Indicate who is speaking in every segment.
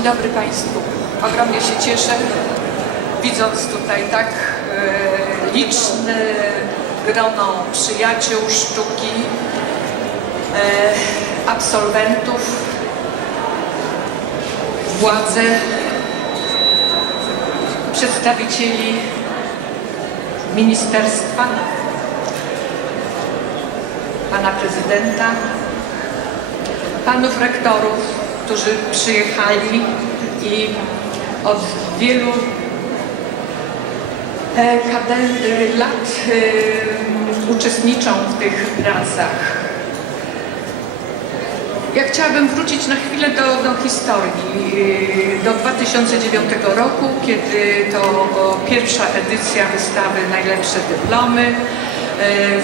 Speaker 1: Dzień dobry Państwu. Ogromnie się cieszę, widząc tutaj tak e, liczne grono przyjaciół sztuki, e, absolwentów, władze, przedstawicieli ministerstwa, pana prezydenta, panów rektorów, którzy przyjechali i od wielu e, e, lat e, uczestniczą w tych pracach. Ja chciałabym wrócić na chwilę do, do historii, do 2009 roku, kiedy to pierwsza edycja wystawy Najlepsze Dyplomy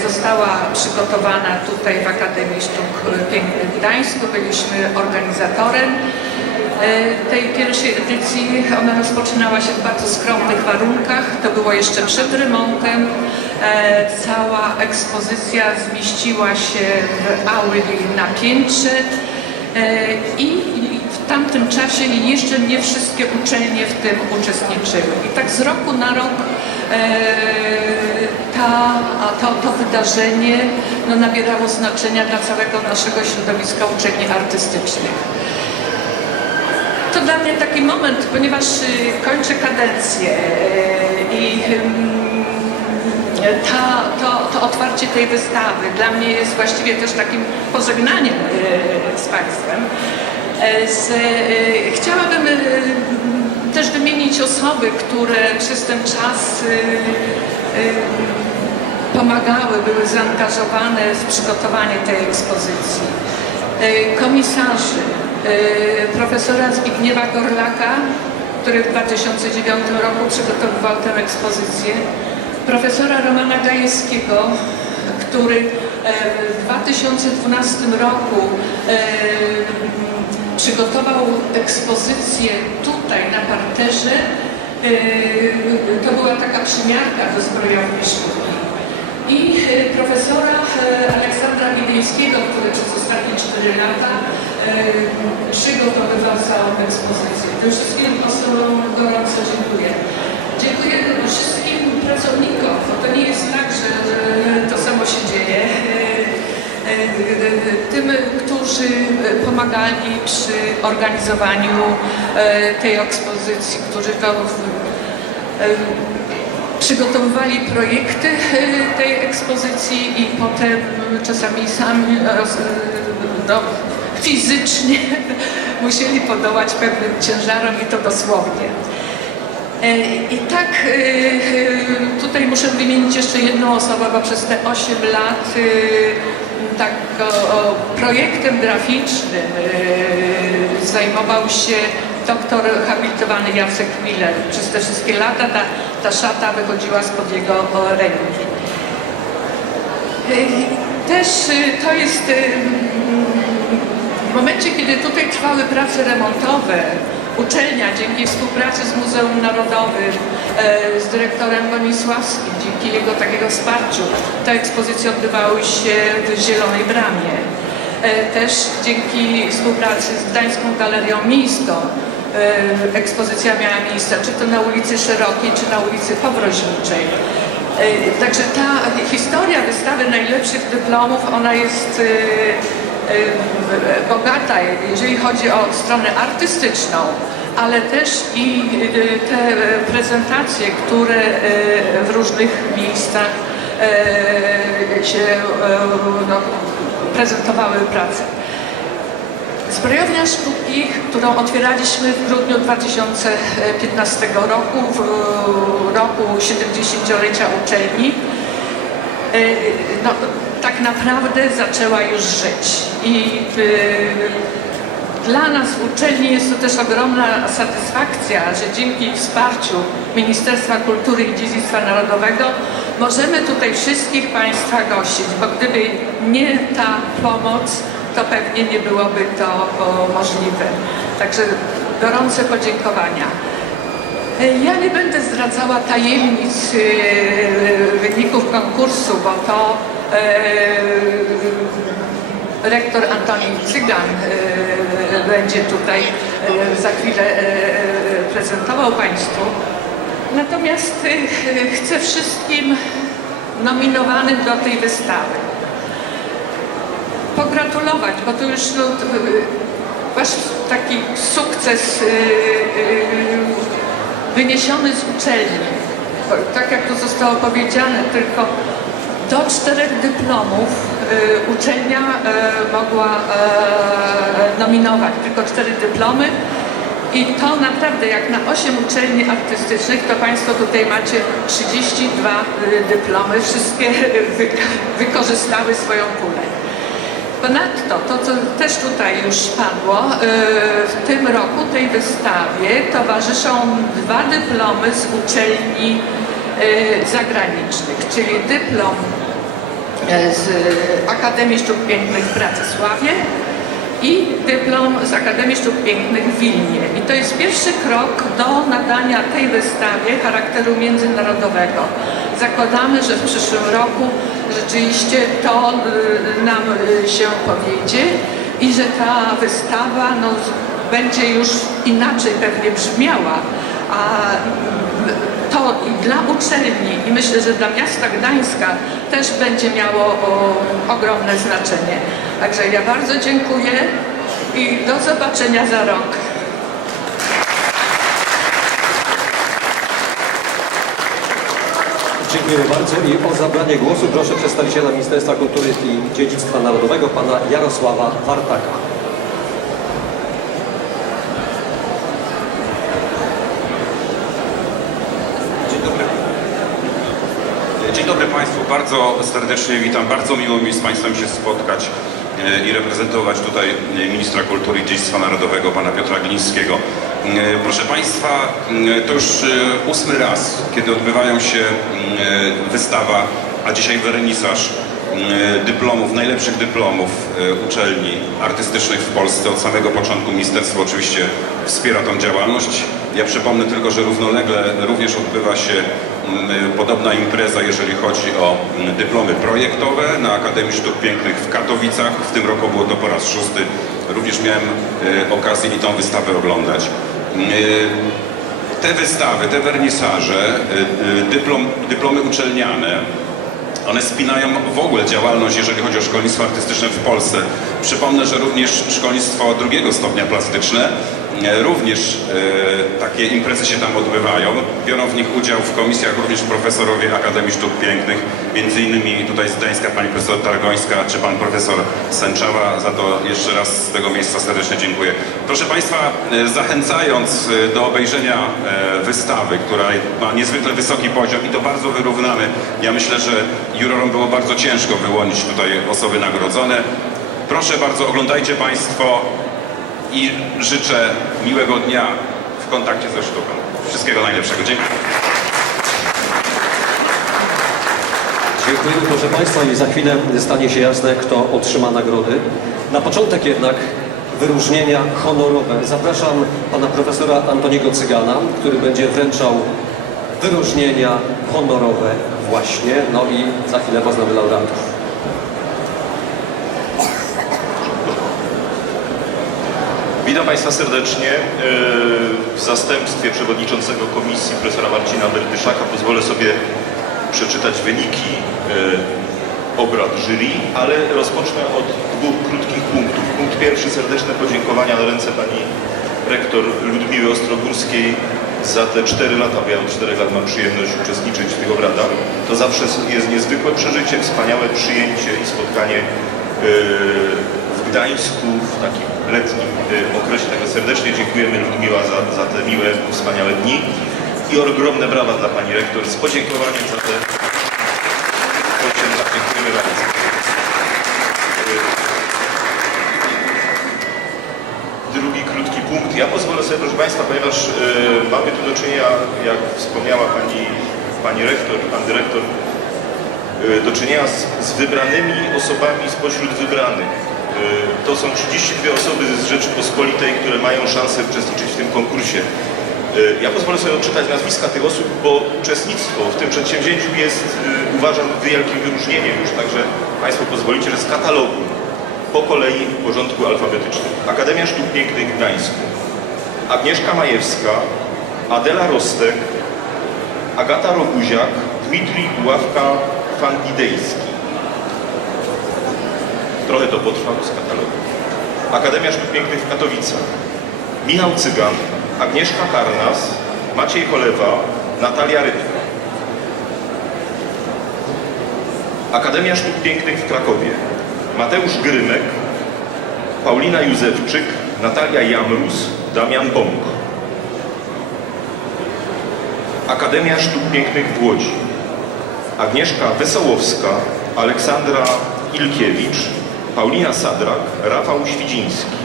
Speaker 1: została przygotowana tutaj w Akademii Sztuk Pięknych w Gdańsku. Byliśmy organizatorem e, tej pierwszej edycji. Ona rozpoczynała się w bardzo skromnych warunkach. To było jeszcze przed remontem. E, Cała ekspozycja zmieściła się w auli na piętrze e, i w tamtym czasie jeszcze nie wszystkie uczelnie w tym uczestniczyły. I tak z roku na rok e, ta, a to, to wydarzenie no, nabierało znaczenia dla całego naszego środowiska uczelni artystycznych. To dla mnie taki moment, ponieważ y, kończę kadencję y, i ta, to, to otwarcie tej wystawy dla mnie jest właściwie też takim pożegnaniem y, z Państwem. E, Z, chciałabym też wymienić osoby, które przez ten czas y, y, pomagały, były zaangażowane w przygotowanie tej ekspozycji. E, Komisarzy, profesora Zbigniewa Gorlaka, który w 2009 roku przygotowywał tę ekspozycję, profesora Romana Gajewskiego, który w 2012 roku przygotował ekspozycję tutaj na parterze. E, To była taka przymiarka do zbrojowni sztuki. I e, profesora e, Aleksandra Wiedeńskiego, który przez ostatnie 4 lata przygotowywał całą ekspozycję. Tym wszystkim osobom gorąco dziękuję. Dziękuję wszystkim pracownikom, bo to nie jest tak, że, to samo się dzieje. Tym, którzy pomagali przy organizowaniu e, tej ekspozycji, którzy to e, przygotowywali projekty e, tej ekspozycji i potem czasami sami e, no, fizycznie musieli podołać pewnym ciężarom i to dosłownie. E, I tak e, e, tutaj muszę wymienić jeszcze jedną osobę, bo przez te 8 lat e, tak o, o, projektem graficznym e, zajmował się doktor habilitowany Jacek Miller. Przez te wszystkie lata ta, ta szata wychodziła spod jego ręki. E, Też e, to jest w momencie, kiedy tutaj trwały prace remontowe, uczelnia dzięki współpracy z Muzeum Narodowym, e, z dyrektorem Bonisławskim, dzięki jego takiego wsparciu, te ekspozycje odbywały się w Zielonej Bramie. E, Też dzięki współpracy z Gdańską Galerią Miejską e, ekspozycja miała miejsce, czy to na ulicy Szerokiej, czy na ulicy Powroźniczej. Także ta historia wystawy najlepszych dyplomów, ona jest bogata, jeżeli chodzi o stronę artystyczną, ale też i e, te prezentacje, które e, w różnych miejscach się no, prezentowały prace. Zbrojownia Sztuki, którą otwieraliśmy w grudniu 2015 roku, w roku 70-lecia uczelni, no, tak naprawdę zaczęła już żyć. I e, dla nas uczelni jest to też ogromna satysfakcja, że dzięki wsparciu Ministerstwa Kultury i Dziedzictwa Narodowego możemy tutaj wszystkich Państwa gościć, bo gdyby nie ta pomoc, to pewnie nie byłoby to możliwe. Także gorące podziękowania. Ja nie będę zdradzała tajemnic e, wyników konkursu, bo to rektor Antoni Cygan e, będzie tutaj e, za chwilę e, prezentował Państwu. Natomiast e, chcę wszystkim nominowanym do tej wystawy pogratulować, bo to już no, wasz taki sukces wyniesiony z uczelni. Tak jak to zostało powiedziane, tylko do czterech dyplomów y, uczelnia y, mogła y, nominować, tylko cztery dyplomy. I to naprawdę jak na 8 uczelni artystycznych, to Państwo tutaj macie 32 y, dyplomy, wszystkie wykorzystały swoją pulę. Ponadto, to co też tutaj już padło, w tym roku tej wystawie towarzyszą dwa dyplomy z uczelni zagranicznych, czyli dyplom y, z Akademii Sztuk Pięknych w Bratysławie i dyplom z Akademii Sztuk Pięknych w Wilnie. I to jest pierwszy krok do nadania tej wystawie charakteru międzynarodowego. Zakładamy, że w przyszłym roku rzeczywiście to y, nam y, się powiedzie i że ta wystawa no, będzie już inaczej pewnie brzmiała. A y, to i dla uczelni i myślę, że dla miasta Gdańska też będzie miało o, ogromne znaczenie. Także ja bardzo dziękuję i do zobaczenia za rok.
Speaker 2: Dziękujemy bardzo i o zabranie głosu proszę przedstawiciela Ministerstwa Kultury i Dziedzictwa Narodowego, pana Jarosława Wartaka.
Speaker 3: Dzień dobry. Dzień dobry Państwu, bardzo serdecznie witam. Bardzo miło mi z Państwem się spotkać e, i reprezentować tutaj e, ministra kultury i dziedzictwa narodowego, pana Piotra Glińskiego. E, Proszę Państwa, to już ósmy raz, kiedy odbywają się wystawa, a dzisiaj wernisaż dyplomów, najlepszych dyplomów uczelni artystycznych w Polsce. Od samego początku ministerstwo oczywiście wspiera tą działalność. Ja przypomnę tylko, że równolegle również odbywa się mm, podobna impreza, jeżeli chodzi o mm, dyplomy projektowe na Akademii Sztuk Pięknych w Katowicach. W tym roku było to po raz szósty. Również miałem e, okazję i tą wystawę oglądać. E, Te wystawy, te wernisaże, dyplom, dyplomy uczelniane, one spinają w ogóle działalność, jeżeli chodzi o szkolnictwo artystyczne w Polsce. Przypomnę, że również szkolnictwo drugiego stopnia plastyczne, również e, takie imprezy się tam odbywają. Biorą w nich udział w komisjach również profesorowie Akademii Sztuk Pięknych, między innymi tutaj z Gdańska pani profesor Targońska czy pan profesor Sęczawa. Za to jeszcze raz z tego miejsca serdecznie dziękuję. Proszę Państwa, e, zachęcając e, do obejrzenia wystawy, która ma niezwykle wysoki poziom i to bardzo wyrównany, ja myślę, że jurorom było bardzo ciężko wyłonić tutaj osoby nagrodzone. Proszę bardzo, oglądajcie Państwo i życzę miłego dnia w kontakcie ze sztuką. Wszystkiego najlepszego. Dziękuję.
Speaker 2: Dziękujemy proszę Państwa i za chwilę stanie się jasne, kto otrzyma nagrody. Na początek jednak wyróżnienia honorowe. Zapraszam pana profesora Antoniego Cygana, który będzie wręczał wyróżnienia honorowe właśnie. No i za chwilę poznamy laureatów.
Speaker 4: Witam Państwa serdecznie. Yy, W zastępstwie przewodniczącego komisji profesora Marcina Berdyszaka pozwolę sobie przeczytać wyniki yy, obrad jury, ale rozpocznę od dwóch krótkich punktów. Punkt pierwszy, serdeczne podziękowania na ręce pani rektor Ludmiły Ostrogórskiej za te 4 lata, bo ja od 4 lat mam przyjemność uczestniczyć w tych obradach. To zawsze jest niezwykłe przeżycie, wspaniałe przyjęcie i spotkanie w Gdańsku w takim letnim y, okresie. Także serdecznie dziękujemy Ludmiła za, za te miłe, wspaniałe dni i ogromne brawa dla Pani Rektor z podziękowaniem za te 8 lat. Dziękujemy bardzo. Y, Drugi krótki punkt. Ja pozwolę sobie, proszę Państwa, ponieważ y, mamy tu do czynienia, jak wspomniała Pani, pani Rektor, Pan Dyrektor, do czynienia z, z wybranymi osobami spośród wybranych. Y, To są 32 osoby z Rzeczypospolitej, które mają szansę uczestniczyć w tym konkursie. Y, Ja pozwolę sobie odczytać nazwiska tych osób, bo uczestnictwo w tym przedsięwzięciu jest, y, uważam, wielkim wyróżnieniem już, także Państwo pozwolicie, że z katalogu po kolei w porządku alfabetycznym. Akademia Sztuk Pięknych w Gdańsku. Agnieszka Majewska, Adela Rostek, Agata Roguziak, Dmitrij Buławka-Fandidejski. Trochę to potrwa z katalogu. Akademia Sztuk Pięknych w Katowicach. Michał Cygan, Agnieszka Karnas, Maciej Cholewa, Natalia Rybka. Akademia Sztuk Pięknych w Krakowie. Mateusz Grymek, Paulina Józefczyk, Natalia Jamrus, Damian Bąk. Akademia Sztuk Pięknych w Łodzi. Agnieszka Wesołowska, Aleksandra Ilkiewicz, Paulina Sadrak, Rafał Świdziński.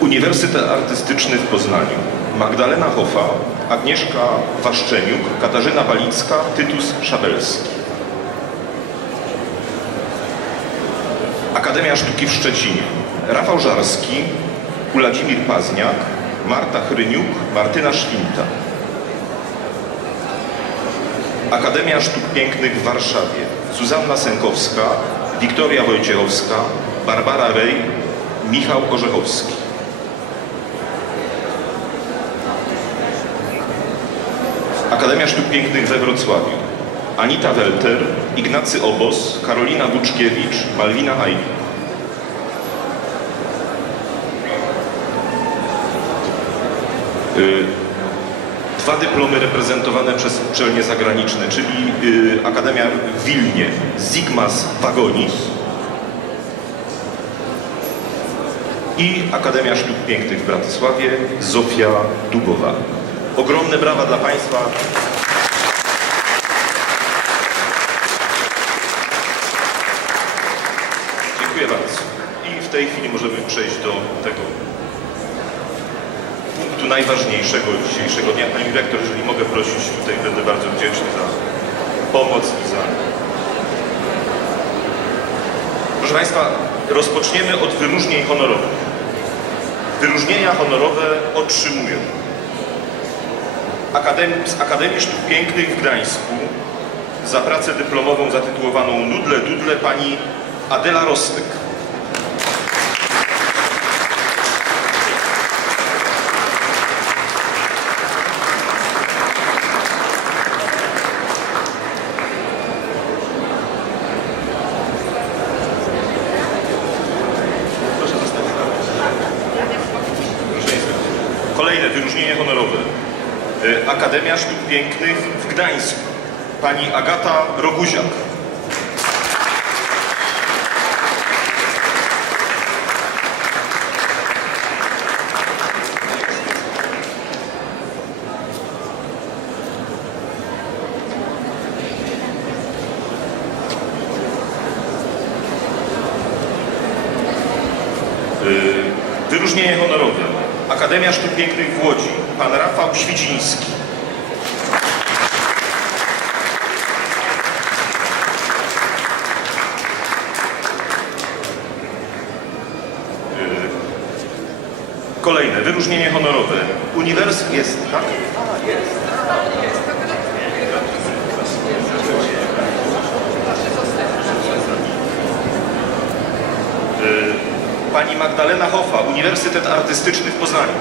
Speaker 4: Uniwersytet Artystyczny w Poznaniu. Magdalena Hofa, Agnieszka Waszczeniuk, Katarzyna Balicka, Tytus Szabelski. Akademia Sztuki w Szczecinie. Rafał Żarski, Uladzimir Pazniak, Marta Chryniuk, Martyna Szwinta. Akademia Sztuk Pięknych w Warszawie. Zuzanna Sękowska, Wiktoria Wojciechowska, Barbara Rej, Michał Orzechowski. Akademia Sztuk Pięknych we Wrocławiu. Anita Welter, Ignacy Obos, Karolina Buczkiewicz, Malwina Hajlik. Y, Dwa dyplomy reprezentowane przez uczelnie zagraniczne, czyli y, Akademia w Wilnie Zigmas Wagonis i Akademia Sztuk Pięknych w Bratysławie Zofia Dubowa. Ogromne brawa dla Państwa. Dziękuję bardzo. I w tej chwili możemy przejść do tego najważniejszego dzisiejszego dnia. Pani dyrektor, jeżeli mogę prosić, tutaj będę bardzo wdzięczny za pomoc i za... Proszę Państwa, rozpoczniemy od wyróżnień honorowych. Wyróżnienia honorowe otrzymują Akadem- z Akademii Sztuk Pięknych w Gdańsku za pracę dyplomową zatytułowaną Nudle Dudle pani Adela Rostek. Proszę zostać. Proszę nie schodzić. Wyróżnienie honorowe. Y, Akademia Sztuk Pięknych w Gdańsku. Pani Agata Roguziak. Y, Wyróżnienie honorowe. Akademia Sztuk Pięknych w Łodzi. Pan Rafał Świdziński. Y, Kolejne. Wyróżnienie honorowe. Uniwersytet jest, tak? Y, Pani Magdalena Hofa, Uniwersytet Artystyczny w Poznaniu.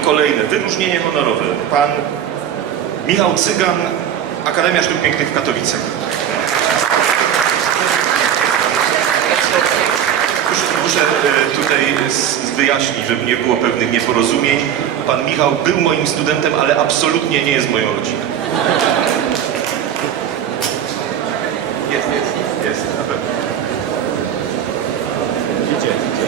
Speaker 4: Y, kolejne wyróżnienie honorowe. Pan Michał Cygan, Akademia Sztuk Pięknych w Katowicach. Muszę, e, tutaj wyjaśnić, żeby nie było pewnych nieporozumień. Pan Michał był moim studentem, ale absolutnie nie jest moją rodziną. Jest, jest, jest, na pewno. Idzie, idzie.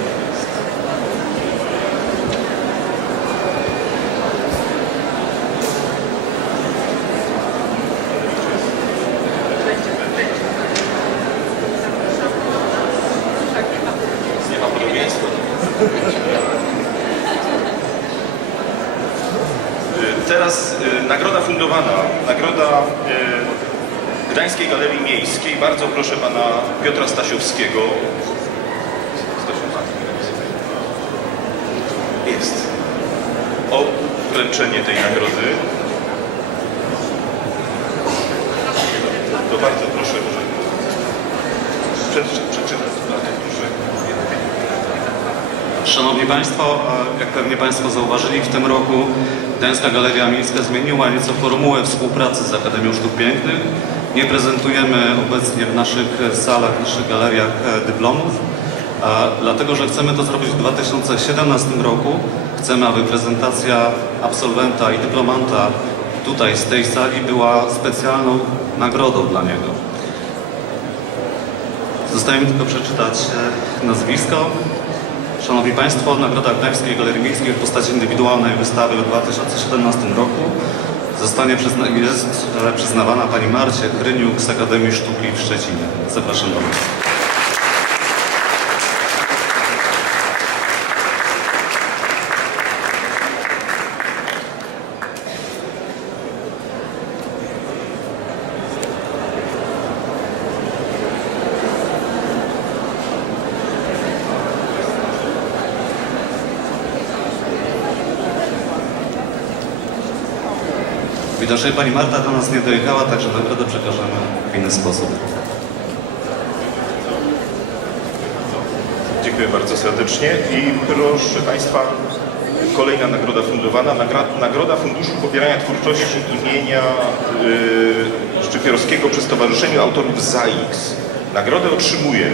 Speaker 4: Nie ma podobieństwa. Gdańskiej Galerii Miejskiej. Bardzo proszę pana Piotra Stasiowskiego. Jest. O wręczenie tej nagrody. To bardzo proszę, może przeczytać. przeczytać. Bardzo proszę.
Speaker 5: Szanowni Państwo, jak pewnie Państwo zauważyli, w tym roku Gdańska Galeria Miejska zmieniła nieco formułę współpracy z Akademią Sztuk Pięknych. Nie prezentujemy obecnie w naszych salach, w naszych galeriach e, dyplomów, dlatego że chcemy to zrobić w 2017 roku. Chcemy, aby prezentacja absolwenta i dyplomanta tutaj z tej sali była specjalną nagrodą dla niego. Zostaje mi tylko przeczytać e, nazwisko. Szanowni Państwo, Nagroda Gdańskiej Galerii Miejskiej w postaci indywidualnej wystawy w 2017 roku zostanie przyzna jest e, przyznawana Pani Marcie Kryniuk z Akademii Sztuki w Szczecinie. Zapraszam do mnie. Widocznie Pani Marta do nas nie dojechała, także nagrodę przekażemy w inny sposób.
Speaker 4: Dziękuję bardzo serdecznie i proszę Państwa, kolejna nagroda fundowana, Nagroda Funduszu Popierania Twórczości imienia yy, Szczypiorskiego przy Stowarzyszeniu Autorów ZAIX. Nagrodę otrzymuje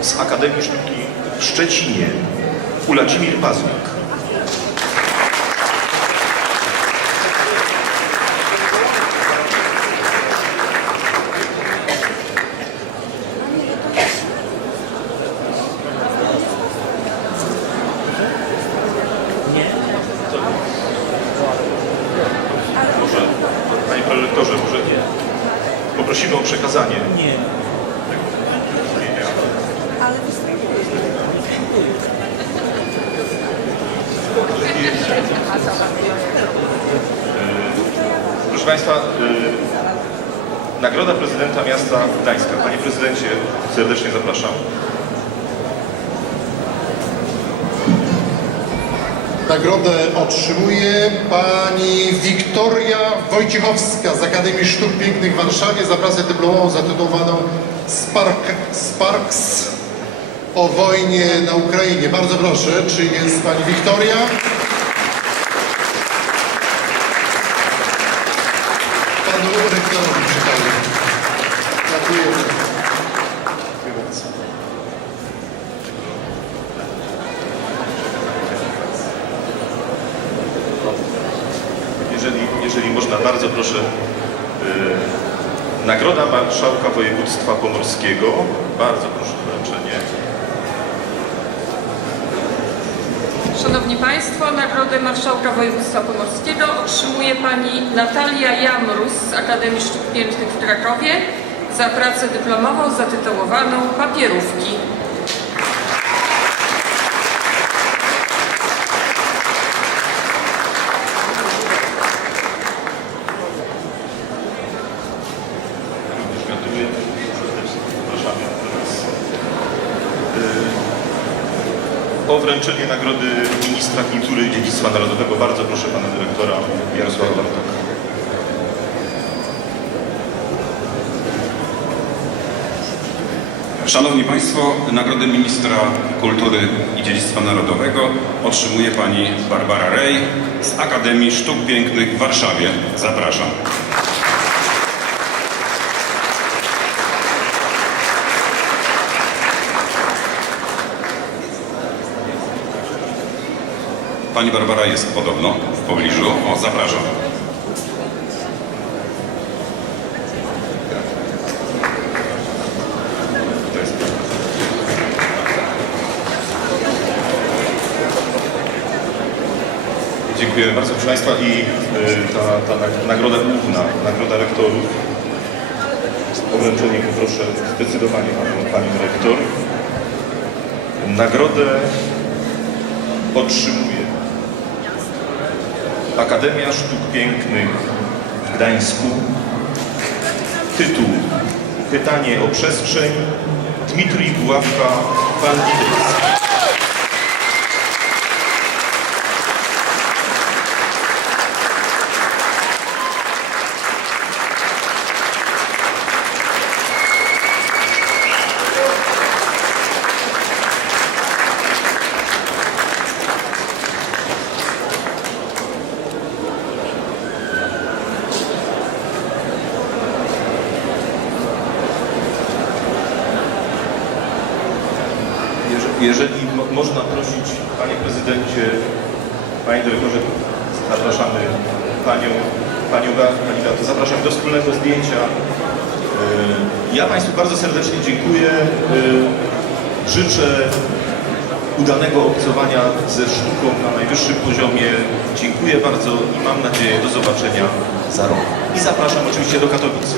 Speaker 4: z Akademii Sztuki w Szczecinie Ulacimir Paznik. Może, Panie Prelektorze, może poprosimy o przekazanie. Nie. Proszę Państwa, y, Nagroda Prezydenta Miasta Gdańska. Panie Prezydencie, serdecznie zapraszam.
Speaker 6: Nagrodę otrzymuje pani Wiktoria Wojciechowska z Akademii Sztuk Pięknych w Warszawie za pracę dyplomową zatytułowaną Spark, Sparks o wojnie na Ukrainie. Bardzo proszę, czy jest pani Wiktoria? Panu rektorowi. Gratulujemy. Dziękuję bardzo.
Speaker 4: Jeżeli, jeżeli można, bardzo proszę. y, Nagroda Marszałka Województwa Pomorskiego. Bardzo proszę o wręczenie.
Speaker 1: Szanowni Państwo, Nagrodę Marszałka Województwa Pomorskiego otrzymuje Pani Natalia Jamrus z Akademii Sztuk Pięknych w Krakowie za pracę dyplomową zatytułowaną Papierówki.
Speaker 4: Również gratuluję. Serdecznie zapraszamy teraz. Y, O wręczenie Nagrody Ministra Kultury i Dziedzictwa Narodowego bardzo proszę Pana Dyrektora Jarosława Bartoka.
Speaker 3: Szanowni Państwo, Nagrodę Ministra Kultury i Dziedzictwa Narodowego otrzymuje pani Barbara Rej z Akademii Sztuk Pięknych w Warszawie. Zapraszam. Pani Barbara jest podobno w pobliżu. O, zapraszam.
Speaker 4: Dziękuję bardzo proszę Państwa i y, ta, ta nag- nagroda główna, nagroda rektorów. O wręczenie poproszę zdecydowanie panią, panią rektor. Nagrodę otrzymuje Akademia Sztuk Pięknych w Gdańsku. Tytuł pytanie o przestrzeń. Dmitrij Buławka, pan. Panie prezydencie, panie dyrektorze, zapraszamy panią, panią kandydatę, zapraszam do wspólnego zdjęcia. Yy, Ja Państwu bardzo serdecznie dziękuję. Yy, Życzę udanego obcowania ze sztuką na najwyższym poziomie. Dziękuję bardzo i mam nadzieję do zobaczenia za rok. I zapraszam oczywiście do Katowic.